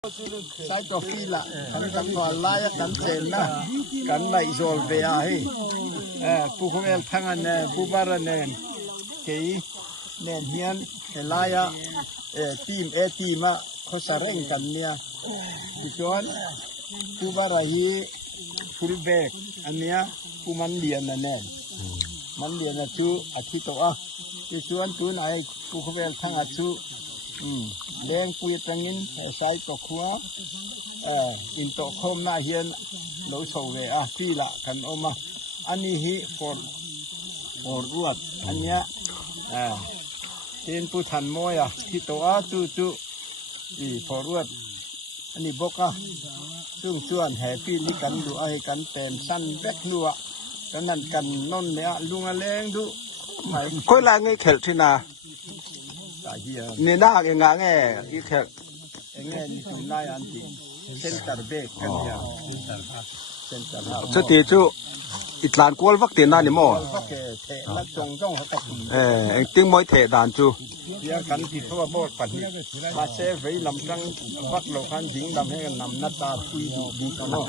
sai to fila kan ko la ya kan sen na kan la isol ve a hi pu khomel thangan ne pu bara ne ke nen hian la ya team ma kho sareng kan nia dijon pu bara hi full back ania pu man lian na ne man lian na chu athi to a dijon tu nai pu khomel thang a chuแรงปุยตังอินใช้ตกหัวอินตกคมหน้าเฮียนเราโซเวที่ละกันออกมาอันนี้ฮิฟอร์รวดอันเนี้ยเป็นผู้ทันมวยที่ตัวจู่ฟอร์รวดอันนี้บกซึ่งส่วนแห่พี่ลิกันดูไอ้กันเต็มสั้นแบกลัวกันนั่นกันนนเนี่ยลุงแรงดูค่อยแรงไงเขลที่นาเนี่ยน่าเองงไงอีกแค่เองนี่จุนายอันที่เส้นตาเบกกันเนี่ยเส้นตาสติจูอิตลานกวลวักเตียนนั่นนี่มั้งเอ็งติ้งมวยเทด่านจูเดี๋ยวกันที่ทั่วโบสถ์ปันมาเซฟไว้ลำกังวักโลกันหิงลำให้กันนำนัตตาที่ดีกันเนาะ